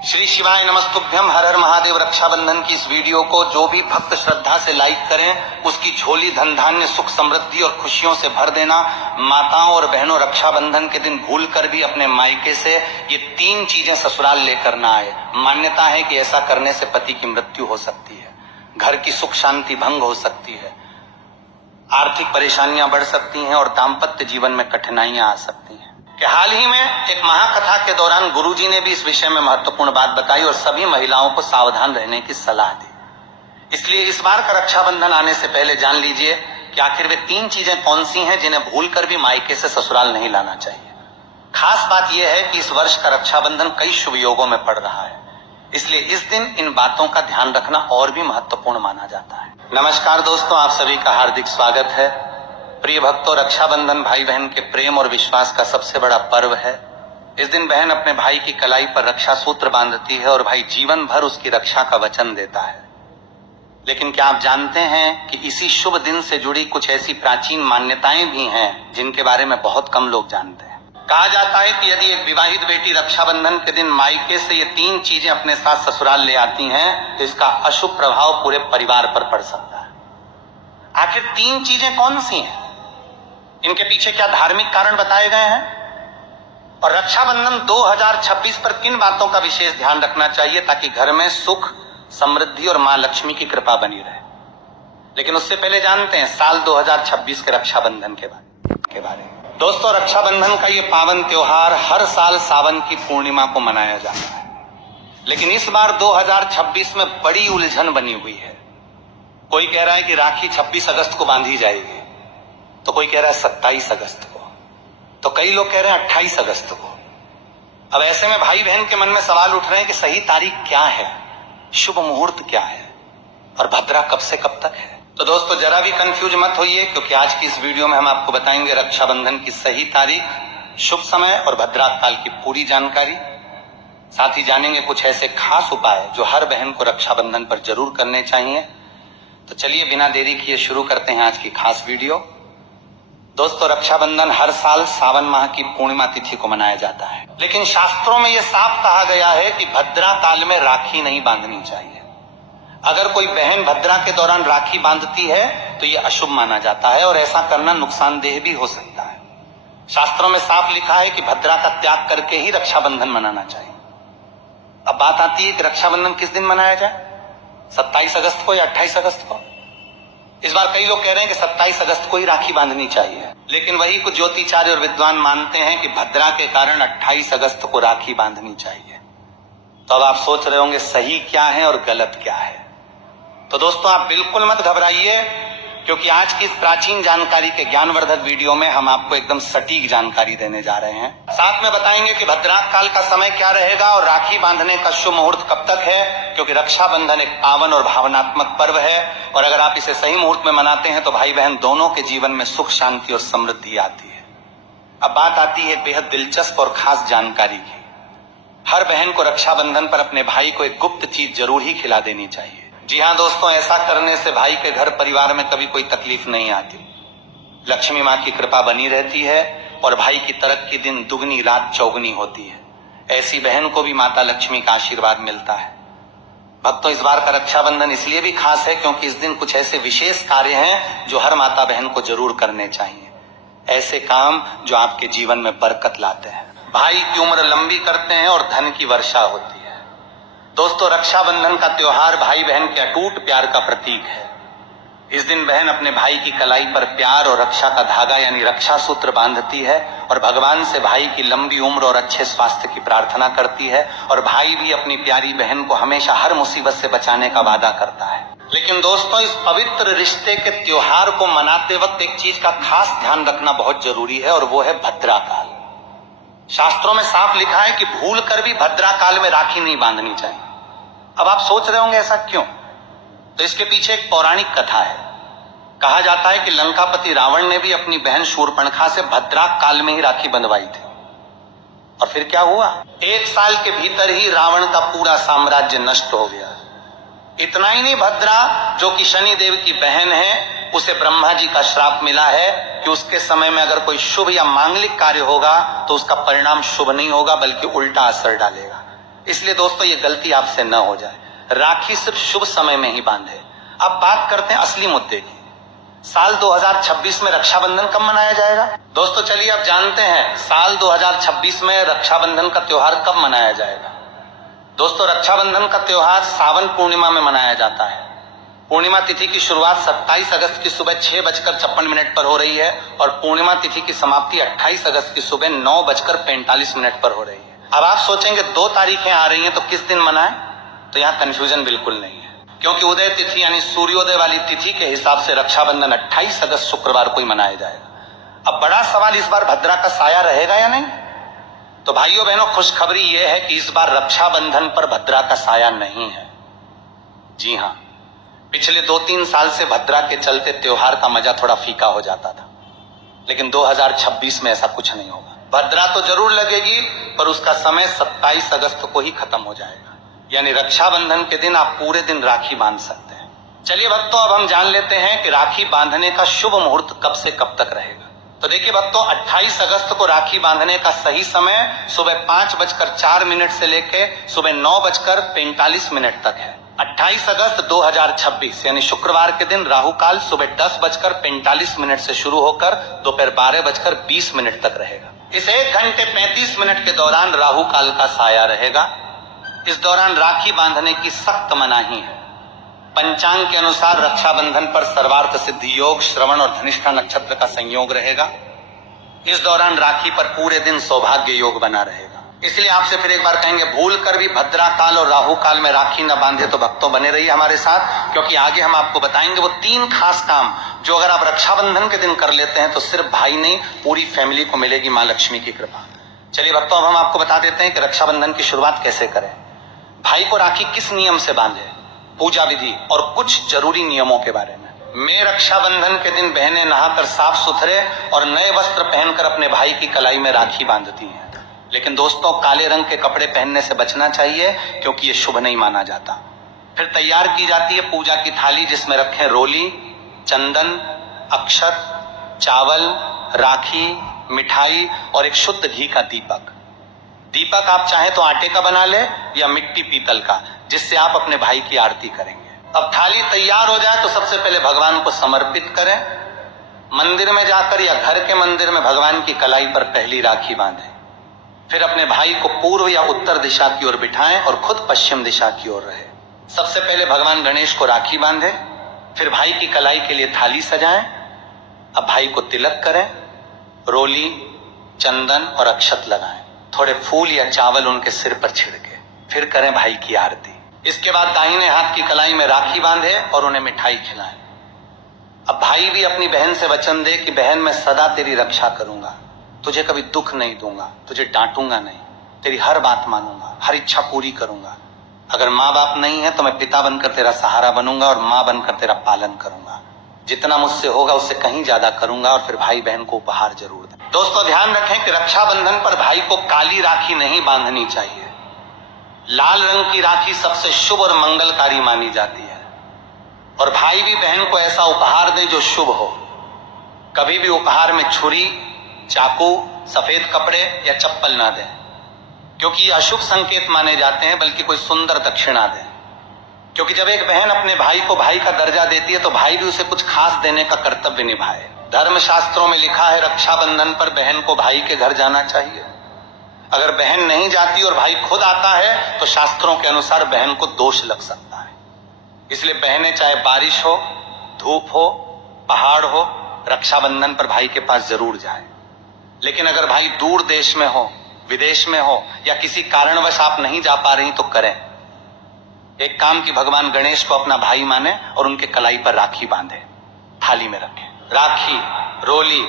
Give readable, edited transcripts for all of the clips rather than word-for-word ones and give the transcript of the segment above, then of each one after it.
श्री शिवाय नमस्तुभ्यम। हर हर महादेव। रक्षाबंधन की इस वीडियो को जो भी भक्त श्रद्धा से लाइक करें उसकी झोली धन धान्य सुख समृद्धि और खुशियों से भर देना। माताओं और बहनों, रक्षाबंधन के दिन भूल कर भी अपने मायके से ये 3 चीजें ससुराल लेकर ना आए। मान्यता है कि ऐसा करने से पति की मृत्यु हो सकती है, घर की सुख शांति भंग हो सकती है, आर्थिक परेशानियां बढ़ सकती हैं और दाम्पत्य जीवन में कठिनाइयां आ सकती हैं। कि हाल ही में एक महाकथा के दौरान गुरुजी ने भी इस विषय में महत्वपूर्ण बात बताई और सभी महिलाओं को सावधान रहने की सलाह दी। इसलिए इस बार का रक्षाबंधन आने से पहले जान लीजिए कि आखिर वे 3 चीजें कौन सी हैं जिन्हें भूलकर भी मायके से ससुराल नहीं लाना चाहिए। खास बात यह है कि इस वर्ष का रक्षाबंधन कई शुभ योगों में पड़ रहा है, इसलिए इस दिन इन बातों का ध्यान रखना और भी महत्वपूर्ण माना जाता है। नमस्कार दोस्तों, आप सभी का हार्दिक स्वागत है। प्रिय भक्तों, रक्षाबंधन भाई बहन के प्रेम और विश्वास का सबसे बड़ा पर्व है। इस दिन बहन अपने भाई की कलाई पर रक्षा सूत्र बांधती है और भाई जीवन भर उसकी रक्षा का वचन देता है। लेकिन क्या आप जानते हैं कि इसी शुभ दिन से जुड़ी कुछ ऐसी प्राचीन मान्यताएं भी हैं जिनके बारे में बहुत कम लोग जानते हैं। कहा जाता है कि यदि एक विवाहित बेटी रक्षाबंधन के दिन मायके से ये 3 चीजें अपने साथ ससुराल ले आती हैं तो इसका अशुभ प्रभाव पूरे परिवार पर पड़ सकता है। आखिर 3 चीजें कौन सी हैं? इनके पीछे क्या धार्मिक कारण बताए गए हैं? और रक्षाबंधन 2026 पर किन बातों का विशेष ध्यान रखना चाहिए ताकि घर में सुख समृद्धि और मां लक्ष्मी की कृपा बनी रहे। लेकिन उससे पहले जानते हैं साल 2026 के रक्षाबंधन के बारे में। दोस्तों, रक्षाबंधन का ये पावन त्योहार हर साल सावन की पूर्णिमा को मनाया जाता है, लेकिन इस बार 2026 में बड़ी उलझन बनी हुई है। कोई कह रहा है कि राखी 26 अगस्त को बांधी जाएगी, तो कोई कह रहा है 27 अगस्त को, तो कई लोग कह रहे हैं 28 अगस्त को। अब ऐसे में भाई बहन के मन में सवाल उठ रहे हैं कि सही तारीख क्या है, शुभ मुहूर्त क्या है और भद्रा कब से कब तक है। तो दोस्तों, जरा भी कंफ्यूज मत होइए, क्योंकि आज की इस वीडियो में हम आपको बताएंगे रक्षाबंधन की सही तारीख, शुभ समय और भद्रा काल की पूरी जानकारी। साथ ही जानेंगे कुछ ऐसे खास उपाय जो हर बहन को रक्षाबंधन पर जरूर करने चाहिए। तो चलिए बिना देरी किए शुरू करते हैं आज की खास वीडियो। दोस्तों, रक्षाबंधन हर साल सावन माह की पूर्णिमा तिथि को मनाया जाता है, लेकिन शास्त्रों में यह साफ कहा गया है कि भद्रा काल में राखी नहीं बांधनी चाहिए। अगर कोई बहन भद्रा के दौरान राखी बांधती है तो यह अशुभ माना जाता है और ऐसा करना नुकसानदेह भी हो सकता है। शास्त्रों में साफ लिखा है कि भद्रा का त्याग करके ही रक्षाबंधन मनाना चाहिए। अब बात आती है कि रक्षाबंधन किस दिन मनाया जाए, 27 अगस्त को या 28 अगस्त को। इस बार कई लोग कह रहे हैं कि 27 अगस्त को ही राखी बांधनी चाहिए, लेकिन वही कुछ ज्योतिषाचार्य और विद्वान मानते हैं कि भद्रा के कारण 28 अगस्त को राखी बांधनी चाहिए। तो अब आप सोच रहे होंगे सही क्या है और गलत क्या है। तो दोस्तों, आप बिल्कुल मत घबराइए, क्योंकि आज की इस प्राचीन जानकारी के ज्ञानवर्धक वीडियो में हम आपको एकदम सटीक जानकारी देने जा रहे हैं। साथ में बताएंगे कि भद्रा काल का समय क्या रहेगा और राखी बांधने का शुभ मुहूर्त कब तक है, क्योंकि रक्षाबंधन एक पावन और भावनात्मक पर्व है और अगर आप इसे सही मुहूर्त में मनाते हैं तो भाई बहन दोनों के जीवन में सुख शांति और समृद्धि आती है। अब बात आती है बेहद दिलचस्प और खास जानकारी की। हर बहन को रक्षाबंधन पर अपने भाई को एक गुप्त चीज जरूर ही खिला देनी चाहिए। जी हाँ दोस्तों, ऐसा करने से भाई के घर परिवार में कभी कोई तकलीफ नहीं आती, लक्ष्मी माँ की कृपा बनी रहती है और भाई की तरक्की दिन दुगनी रात चौगनी होती है। ऐसी बहन को भी माता लक्ष्मी का आशीर्वाद मिलता है। भक्तों, इस बार का रक्षाबंधन इसलिए भी खास है क्योंकि इस दिन कुछ ऐसे विशेष कार्य हैं जो हर माता बहन को जरूर करने चाहिए, ऐसे काम जो आपके जीवन में बरकत लाते हैं, भाई की उम्र लंबी करते हैं और धन की वर्षा होती है। दोस्तों, रक्षाबंधन का त्योहार भाई बहन के अटूट प्यार का प्रतीक है। इस दिन बहन अपने भाई की कलाई पर प्यार और रक्षा का धागा यानी रक्षा सूत्र बांधती है और भगवान से भाई की लंबी उम्र और अच्छे स्वास्थ्य की प्रार्थना करती है और भाई भी अपनी प्यारी बहन को हमेशा हर मुसीबत से बचाने का वादा करता है। लेकिन दोस्तों, इस पवित्र रिश्ते के त्योहार को मनाते वक्त एक चीज का खास ध्यान रखना बहुत जरूरी है और वो है भद्रा काल। शास्त्रों में साफ लिखा है कि भूल कर भी भद्रा काल में राखी नहीं बांधनी चाहिए। अब आप सोच रहे होंगे ऐसा क्यों? तो इसके पीछे एक पौराणिक कथा है। कहा जाता है कि लंकापति रावण ने भी अपनी बहन शूर्पणखा से भद्रा काल में ही राखी बंधवाई थी और फिर क्या हुआ, 1 साल के भीतर ही रावण का पूरा साम्राज्य नष्ट हो गया। इतना ही नहीं, भद्रा जो कि शनि देव की बहन है, उसे ब्रह्मा जी का श्राप मिला है कि उसके समय में अगर कोई शुभ या मांगलिक कार्य होगा तो उसका परिणाम शुभ नहीं होगा बल्कि उल्टा असर डालेगा। इसलिए दोस्तों ये गलती आपसे न हो जाए। राखी सिर्फ शुभ समय में ही बांधे। अब बात करते हैं असली मुद्दे की। साल 2026 में रक्षाबंधन कब मनाया जाएगा? दोस्तों चलिए अब जानते हैं साल 2026 में रक्षाबंधन का त्योहार कब मनाया जाएगा। दोस्तों रक्षाबंधन का त्योहार सावन पूर्णिमा में मनाया जाता है। पूर्णिमा तिथि की शुरुआत 27 अगस्त की सुबह 6:56 पर हो रही है और पूर्णिमा तिथि की समाप्ति 28 अगस्त की सुबह 9:45 पर हो रही है। अब आप सोचेंगे 2 तारीखें आ रही हैं तो किस दिन मनाएं? तो यहाँ कंफ्यूजन बिल्कुल नहीं है, क्योंकि उदय तिथि यानी सूर्योदय वाली तिथि के हिसाब से रक्षाबंधन 28 अगस्त शुक्रवार को ही मनाया जाएगा। अब बड़ा सवाल इस बार भद्रा का साया रहेगा या नहीं? तो भाइयों बहनों खुशखबरी यह है कि इस बार रक्षाबंधन पर भद्रा का साया नहीं है। जी हाँ, पिछले 2-3 साल से भद्रा के चलते त्योहार का मजा थोड़ा फीका हो जाता था, लेकिन 2026 में ऐसा कुछ नहीं होगा। भद्रा तो जरूर लगेगी पर उसका समय 27 अगस्त को ही खत्म हो जाएगा, यानी रक्षाबंधन के दिन आप पूरे दिन राखी बांध सकते हैं। चलिए भक्तों अब हम जान लेते हैं कि राखी बांधने का शुभ मुहूर्त कब से कब तक रहेगा। तो देखिए भक्तों 28 अगस्त को राखी बांधने का सही समय सुबह 5:04 से लेके सुबह 9:45 तक है। 28 अगस्त 2026 यानी शुक्रवार के दिन राहु काल सुबह 10:45 से शुरू होकर दोपहर 12:20 तक रहेगा। इस 1 घंटे 35 मिनट के दौरान राहु काल का साया रहेगा। इस दौरान राखी बांधने की सख्त मनाही है। पंचांग के अनुसार रक्षाबंधन पर सर्वार्थ सिद्धि योग, श्रवण और धनिष्ठा नक्षत्र का संयोग रहेगा। इस दौरान राखी पर पूरे दिन सौभाग्य योग बना रहेगा। इसलिए आपसे फिर एक बार कहेंगे भूल कर भी भद्रा काल और राहु काल में राखी न बांधे तो भक्तों बने रहिए हमारे साथ, क्योंकि आगे हम आपको बताएंगे वो 3 खास काम जो अगर आप रक्षाबंधन के दिन कर लेते हैं तो सिर्फ भाई नहीं पूरी फैमिली को मिलेगी मां लक्ष्मी की कृपा। चलिए भक्तों अब हम आपको बता देते हैं कि रक्षाबंधन की शुरुआत कैसे करें, भाई को राखी किस नियम से बांधे, पूजा विधि और कुछ जरूरी नियमों के बारे में रक्षाबंधन के दिन बहनें नहाकर साफ सुथरे और नए वस्त्र पहनकर अपने भाई की कलाई में राखी बांधती हैं। लेकिन दोस्तों काले रंग के कपड़े पहनने से बचना चाहिए क्योंकि ये शुभ नहीं माना जाता। फिर तैयार की जाती है पूजा की थाली जिसमें रखें रोली, चंदन, अक्षत, चावल, राखी, मिठाई और एक शुद्ध घी का दीपक। दीपक आप चाहे तो आटे का बना ले या मिट्टी पीतल का, जिससे आप अपने भाई की आरती करेंगे। अब थाली तैयार हो जाए तो सबसे पहले भगवान को समर्पित करें। मंदिर में जाकर या घर के मंदिर में भगवान की कलाई पर पहली राखी बांधें। फिर अपने भाई को पूर्व या उत्तर दिशा की ओर बिठाएं और खुद पश्चिम दिशा की ओर रहे। सबसे पहले भगवान गणेश को राखी बांधें, फिर भाई की कलाई के लिए थाली सजाएं। अब भाई को तिलक करें, रोली, चंदन और अक्षत लगाएं, थोड़े फूल या चावल उनके सिर पर छिड़के, फिर करें भाई की आरती। इसके बाद दाहिने हाथ की कलाई में राखी बांधे और उन्हें मिठाई खिलाएं। अब भाई भी अपनी बहन से वचन दे कि बहन मैं सदा तेरी रक्षा करूंगा, तुझे कभी दुख नहीं दूंगा, तुझे डांटूंगा नहीं, तेरी हर बात मानूंगा, हर इच्छा पूरी करूंगा। अगर माँ बाप नहीं है तो मैं पिता बनकर तेरा सहारा बनूंगा और माँ बनकर तेरा पालन करूंगा। जितना मुझसे होगा उससे कहीं ज्यादा करूंगा। और फिर भाई बहन को उपहार जरूर दें। दोस्तों ध्यान रखें कि रक्षाबंधन पर भाई को काली राखी नहीं बांधनी चाहिए। लाल रंग की राखी सबसे शुभ और मंगलकारी मानी जाती है। और भाई भी बहन को ऐसा उपहार दे जो शुभ हो। कभी भी उपहार में छुरी, चाकू, सफेद कपड़े या चप्पल ना दें, क्योंकि ये अशुभ संकेत माने जाते हैं, बल्कि कोई सुंदर दक्षिणा दें। क्योंकि जब एक बहन अपने भाई को भाई का दर्जा देती है तो भाई भी उसे कुछ खास देने का कर्तव्य निभाए। धर्म शास्त्रों में लिखा है रक्षाबंधन पर बहन को भाई के घर जाना चाहिए। अगर बहन नहीं जाती और भाई खुद आता है तो शास्त्रों के अनुसार बहन को दोष लग सकता है। इसलिए बहनें चाहे बारिश हो, धूप हो, पहाड़ हो, रक्षाबंधन पर भाई के पास जरूर जाए। लेकिन अगर भाई दूर देश में हो, विदेश में हो या किसी कारणवश आप नहीं जा पा रही तो करें एक काम की भगवान गणेश को अपना भाई माने और उनके कलाई पर राखी बांधे, थाली में रखें। राखी, रोली,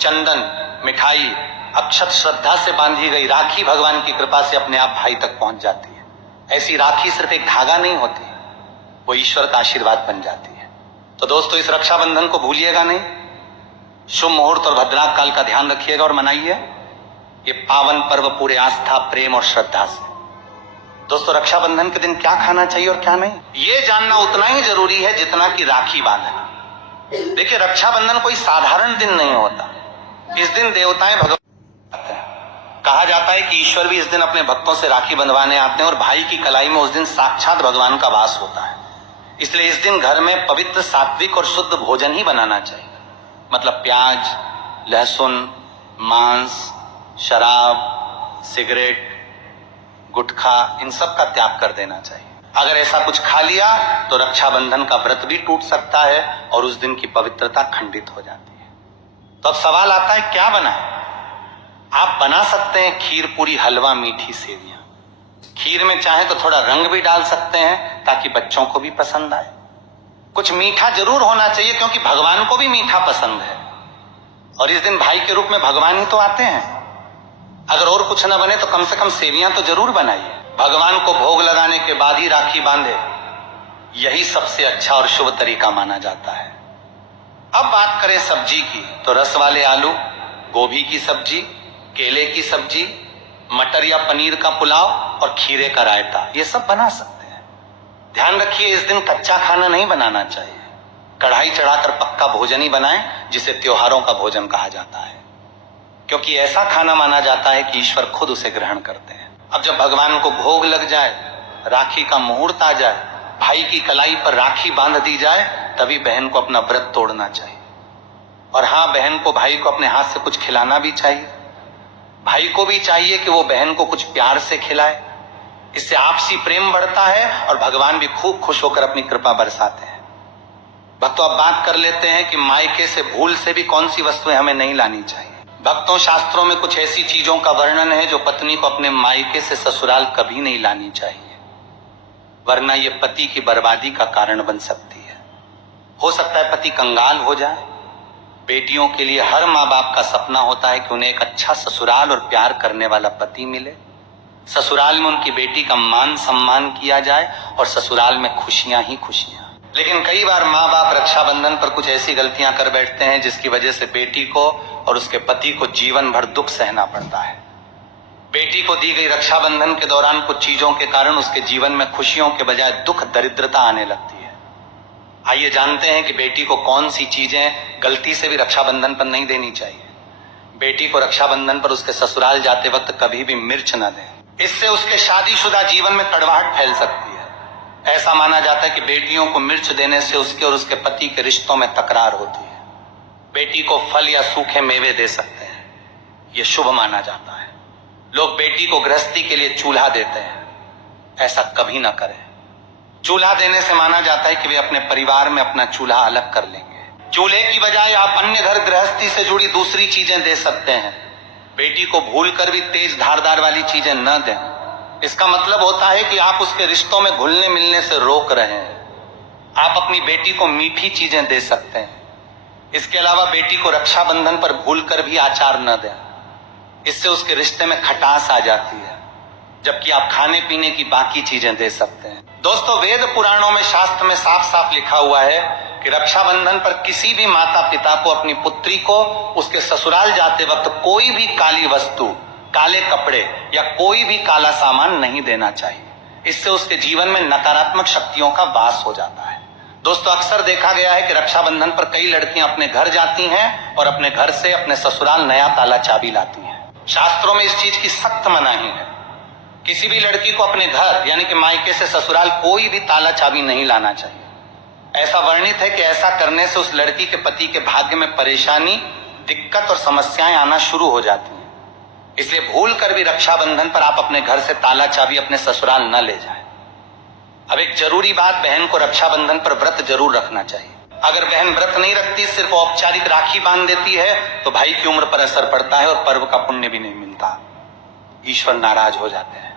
चंदन, मिठाई, अक्षत श्रद्धा से बांधी गई राखी भगवान की कृपा से अपने आप भाई तक पहुंच जाती है। ऐसी राखी सिर्फ एक धागा नहीं होती, वो ईश्वर का आशीर्वाद बन जाती है। तो दोस्तों इस रक्षाबंधन को भूलिएगा नहीं। शुभ मुहूर्त और भद्राक काल का ध्यान रखिएगा और मनाइए ये पावन पर्व पूरे आस्था, प्रेम और श्रद्धा से। दोस्तों रक्षाबंधन के दिन क्या खाना चाहिए और क्या नहीं, ये जानना उतना ही जरूरी है जितना कि राखी बांधना। देखिए रक्षाबंधन कोई साधारण दिन नहीं होता। इस दिन देवताएं भगवान कहा जाता है कि ईश्वर भी इस दिन अपने भक्तों से राखी बंधवाने आते हैं और भाई की कलाई में उस दिन साक्षात भगवान का वास होता है। इसलिए इस दिन घर में पवित्र, सात्विक और शुद्ध भोजन ही बनाना चाहिए। मतलब प्याज, लहसुन, मांस, शराब, सिगरेट, गुटखा, इन सब का त्याग कर देना चाहिए। अगर ऐसा कुछ खा लिया तो रक्षाबंधन का व्रत भी टूट सकता है और उस दिन की पवित्रता खंडित हो जाती है। तो अब सवाल आता है, क्या बनाएं? आप बना सकते हैं खीर पूरी, हलवा, मीठी सेवियां। खीर में चाहे तो थोड़ा रंग भी डाल सकते हैं ताकि बच्चों को भी पसंद आए। कुछ मीठा जरूर होना चाहिए क्योंकि भगवान को भी मीठा पसंद है और इस दिन भाई के रूप में भगवान ही तो आते हैं। अगर और कुछ न बने तो कम से कम सेवियां तो जरूर बनाइए। भगवान को भोग लगाने के बाद ही राखी बांधे, यही सबसे अच्छा और शुभ तरीका माना जाता है। अब बात करें सब्जी की, तो रस वाले आलू, गोभी की सब्जी, केले की सब्जी, मटर या पनीर का पुलाव और खीरे का रायता, ये सब बना सकते हैं। ध्यान रखिए, इस दिन कच्चा खाना नहीं बनाना चाहिए। कढ़ाई चढ़ाकर पक्का भोजन ही बनाएं, जिसे त्योहारों का भोजन कहा जाता है, क्योंकि ऐसा खाना माना जाता है कि ईश्वर खुद उसे ग्रहण करते हैं। अब जब भगवान को भोग लग जाए, राखी का मुहूर्त आ जाए, भाई की कलाई पर राखी बांध दी जाए, तभी बहन को अपना व्रत तोड़ना चाहिए। और हाँ, बहन को भाई को अपने हाथ से कुछ खिलाना भी चाहिए। भाई को भी चाहिए कि वो बहन को कुछ प्यार से खिलाए। इससे आपसी प्रेम बढ़ता है और भगवान भी खूब खुश होकर अपनी कृपा बरसाते हैं। भक्तों, अब बात कर लेते हैं कि मायके से भूल से भी कौन सी वस्तुएं हमें नहीं लानी चाहिए। भक्तों, शास्त्रों में कुछ ऐसी चीजों का वर्णन है जो पत्नी को अपने मायके से ससुराल कभी नहीं लानी चाहिए, वरना ये पति की बर्बादी का कारण बन सकती है। हो सकता है पति कंगाल हो जाए। बेटियों के लिए हर माँ बाप का सपना होता है कि उन्हें एक अच्छा ससुराल और प्यार करने वाला पति मिले, ससुराल में उनकी बेटी का मान सम्मान किया जाए और ससुराल में खुशियां ही खुशियां। लेकिन कई बार माँ बाप रक्षाबंधन पर कुछ ऐसी गलतियां कर बैठते हैं जिसकी वजह से बेटी को और उसके पति को जीवन भर दुख सहना पड़ता है। बेटी को दी गई रक्षाबंधन के दौरान कुछ चीजों के कारण उसके जीवन में खुशियों के बजाय दुख, दरिद्रता आने लगती है। आइए जानते हैं कि बेटी को कौन सी चीजें गलती से भी रक्षाबंधन पर नहीं देनी चाहिए। बेटी को रक्षाबंधन पर उसके ससुराल जाते वक्त कभी भी मिर्च न दें। इससे उसके शादीशुदा जीवन में कड़वाहट फैल सकती है। ऐसा माना जाता है कि बेटियों को मिर्च देने से उसके और उसके पति के रिश्तों में तकरार होती है। बेटी को फल या सूखे मेवे दे सकते हैं, यह शुभ माना जाता है। लोग बेटी को गृहस्थी के लिए चूल्हा देते हैं, ऐसा कभी ना करें। चूल्हा देने से माना जाता है कि वे अपने परिवार में अपना चूल्हा अलग कर लेंगे। चूल्हे की बजाय आप अन्य घर गृहस्थी से जुड़ी दूसरी चीजें दे सकते हैं। बेटी को भूलकर भी तेज धारदार वाली चीजें न दें। इसका मतलब होता है कि आप उसके रिश्तों में घुलने मिलने से रोक रहे हैं। आप अपनी बेटी को मीठी चीजें दे सकते हैं। इसके अलावा बेटी को रक्षाबंधन पर भूलकर भी अचार न दें, इससे उसके रिश्ते में खटास आ जाती है, जबकि आप खाने पीने की बाकी चीजें दे सकते हैं। दोस्तों, वेद पुराणों में, शास्त्र में साफ साफ लिखा हुआ है कि रक्षाबंधन पर किसी भी माता पिता को अपनी पुत्री को उसके ससुराल जाते वक्त कोई भी काली वस्तु, काले कपड़े या कोई भी काला सामान नहीं देना चाहिए। इससे उसके जीवन में नकारात्मक शक्तियों का वास हो जाता है। दोस्तों, अक्सर देखा गया है कि रक्षाबंधन पर कई लड़कियां अपने घर जाती हैं और अपने घर से अपने ससुराल नया ताला चाबी लाती हैं। शास्त्रों में इस चीज की सख्त मनाही है। किसी भी लड़की को अपने घर यानी कि मायके से ससुराल कोई भी ताला चाबी नहीं लाना चाहिए। ऐसा वर्णित है कि ऐसा करने से उस लड़की के पति के भाग्य में परेशानी, दिक्कत और समस्याएं आना शुरू हो जाती हैं। इसलिए भूल कर भी रक्षाबंधन पर आप अपने घर से ताला चाबी अपने ससुराल न ले जाएं। अब एक जरूरी बात, बहन को रक्षाबंधन पर व्रत जरूर रखना चाहिए। अगर बहन व्रत नहीं रखती, सिर्फ औपचारिक राखी बांध देती है, तो भाई की उम्र पर असर पड़ता है और पर्व का पुण्य भी नहीं मिलता। ईश्वर नाराज हो जाते हैं।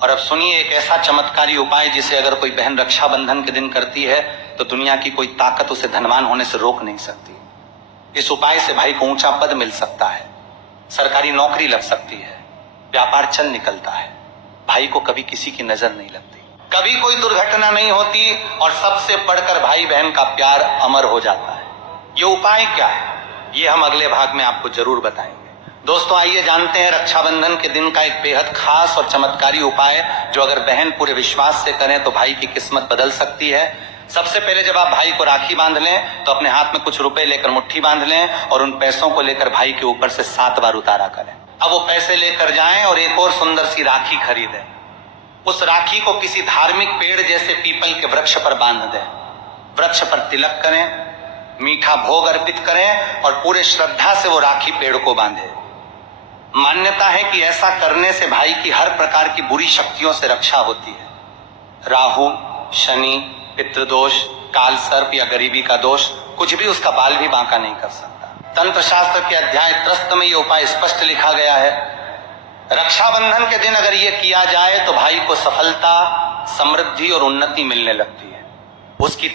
और अब सुनिए एक ऐसा चमत्कारी उपाय जिसे अगर कोई बहन रक्षाबंधन के दिन करती है तो दुनिया की कोई ताकत उसे धनवान होने से रोक नहीं सकती। इस उपाय से भाई को ऊंचा पद मिल सकता है, सरकारी नौकरी लग सकती है, व्यापार चल निकलता है, भाई को कभी किसी की नजर नहीं लगती, कभी कोई दुर्घटना नहीं होती और सबसे बढ़कर भाई बहन का प्यार अमर हो जाता है। ये उपाय क्या है, ये हम अगले भाग में आपको जरूर बताएंगे। दोस्तों, आइए जानते हैं रक्षाबंधन के दिन का एक बेहद खास और चमत्कारी उपाय जो अगर बहन पूरे विश्वास से करें तो भाई की किस्मत बदल सकती है। सबसे पहले जब आप भाई को राखी बांध लें तो अपने हाथ में कुछ रुपए लेकर मुट्ठी बांध लें और उन पैसों को लेकर भाई के ऊपर से 7 बार उतारा करें। अब वो पैसे लेकर जाएं और एक और सुंदर सी राखी खरीदें, उस राखी को किसी धार्मिक पेड़ जैसे पीपल के वृक्ष पर बांध दें, वृक्ष पर तिलक करें, मीठा भोग अर्पित करें और पूरे श्रद्धा से वो राखी पेड़ को बांधे। मान्यता है कि ऐसा करने से भाई की हर प्रकार की बुरी शक्तियों से रक्षा होती है। राहु, शनि, पितृदोष, काल सर्प या गरीबी का दोष, कुछ भी उसका बाल भी बांका नहीं कर सकता। तंत्र शास्त्र के अध्याय त्रस्त में ये उपाय स्पष्ट लिखा गया है। रक्षाबंधन के दिन अगर ये किया जाए तो भाई को सफलता, समृद्धि और उन्नति मिलने लगती है। उसकी